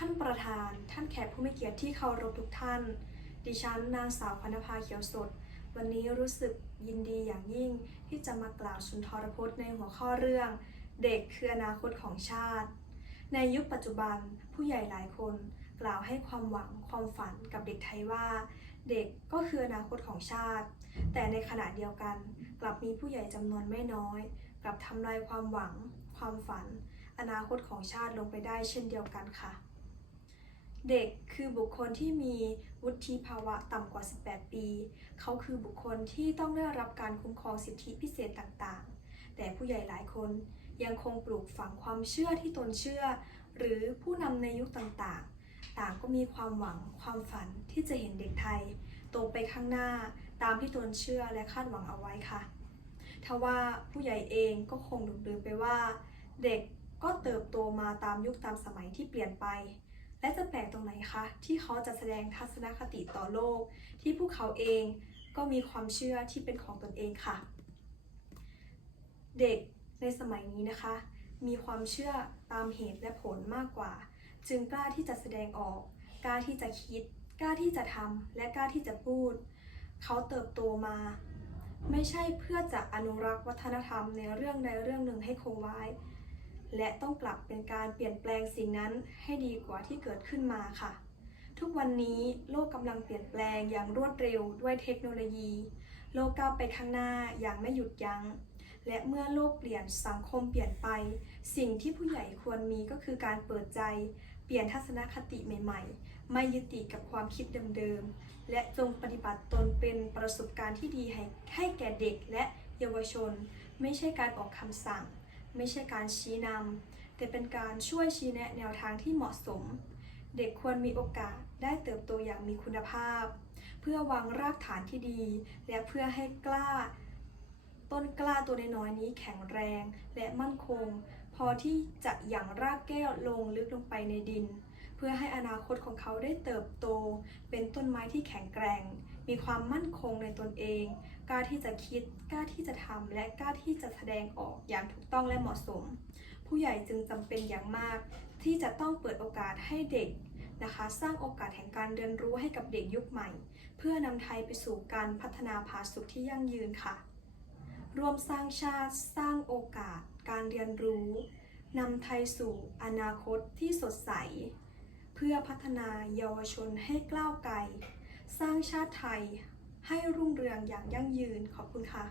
ท่านประธาน ท่านแขกผู้มีเกียรติที่เคารพทุกท่าน ดิฉันนางสาวพนภาเขียวสด วันนี้รู้สึกยินดีอย่างยิ่งที่จะมากล่าวสุนทรพจน์ในหัวข้อเรื่อง เด็กคืออนาคตของชาติ ในยุคปัจจุบันผู้ใหญ่หลายคน กล่าวให้ความหวังความฝันกับเด็กไทยว่า เด็กก็คืออนาคตของชาติ แต่ในขณะเดียวกัน กลับมีผู้ใหญ่จำนวนไม่น้อย กลับทำลายความหวัง ความฝัน อนาคตของชาติลงไปได้เช่นเดียวกันค่ะ เด็กคือบุคคลที่มีวุฒิภาวะต่ำกว่า 18 ปี เขาคือบุคคลที่ต้องได้รับการคุ้มครองสิทธิพิเศษต่างๆ แต่ผู้ใหญ่หลายคนยังคงปลูกฝังความเชื่อที่ตนเชื่อ หรือผู้นำในยุคต่างๆ ต่างก็มีความหวังความฝันที่จะเห็นเด็กไทย โตไปข้างหน้าตามที่ตนเชื่อและคาดหวังเอาไว้ค่ะทว่าผู้ใหญ่เองก็คงหลุดลืมไปว่า เด็กก็เติบโตมาตามยุคตามสมัยที่เปลี่ยนไป และจะแปลกตรงไหนคะที่เขาจะแสดงทัศนคติต่อโลก ที่พวกเขาเองก็มีความเชื่อที่เป็นของตนเองค่ะ เด็กในสมัยนี้นะคะ มีความเชื่อตามเหตุและผลมากกว่า จึงกล้าที่จะแสดงออก กล้าที่จะคิด กล้าที่จะทำและกล้าที่จะพูด เขาเติบโตมา ไม่ใช่เพื่อจะอนุรักษ์วัฒนธรรมในเรื่องใดเรื่องหนึ่งให้คงไว้ และต้องกลับเป็นการเปลี่ยนแปลงสิ่งนั้นให้ดีกว่าที่เกิดขึ้นมาค่ะ ทุกวันนี้โลกกำลังเปลี่ยนแปลงอย่างรวดเร็วด้วยเทคโนโลยี โลกก้าวไปข้างหน้าอย่างไม่หยุดยัง้ง และเมื่อโลกเปลี่ยนสังคมเปลี่ยนไป สิ่งที่ผู้ใหญ่ควรมีก็คือการเปิดใจ เปลี่ยนทัศนคติใหม่ ๆ ไม่ยึดติดกับความคิดเดิมๆและจงปฏิบัติตนเป็นประสบการณ์ที่ดีให้ให้แก่เด็กและเยาวชน ไม่ใช่การออกคำสั่ง ไม่ใช่การชี้นำแต่เป็นการช่วยชี้แนะแนวทางที่เหมาะสม เด็กควรมีโอกาสได้เติบโตอย่างมีคุณภาพ เพื่อวางรากฐานที่ดี และเพื่อให้กล้า ต้นกล้าตัวน้อยนี้แข็งแรงและมั่นคง พอที่จะหยั่งรากแก้วลงลึกลงไปในดิน เพื่อให้อนาคตของเขาได้เติบโต เป็นต้นไม้ที่แข็งแกร่ง มีความมั่นคงในตนเอง กล้าที่จะคิด กล้าที่จะทำ และกล้าที่จะแสดงออกอย่างถูกต้องและเหมาะสม ผู้ใหญ่จึงจำเป็นอย่างมาก ที่จะต้องเปิดโอกาสให้เด็กนะคะ สร้างโอกาสแห่งการเรียนรู้ให้กับเด็กยุคใหม่ เพื่อนำไทยไปสู่การพัฒนาผาสุกที่ยั่งยืนค่ะรวมสร้างชาติสร้างโอกาสการเรียนรู้นำไทยสู่อนาคตที่สดใส เพื่อพัฒนาเยาวชนให้กล้าวไกล สร้างชาติไทยให้รุ่งเรืองอย่างยั่งยืนขอบคุณค่ะ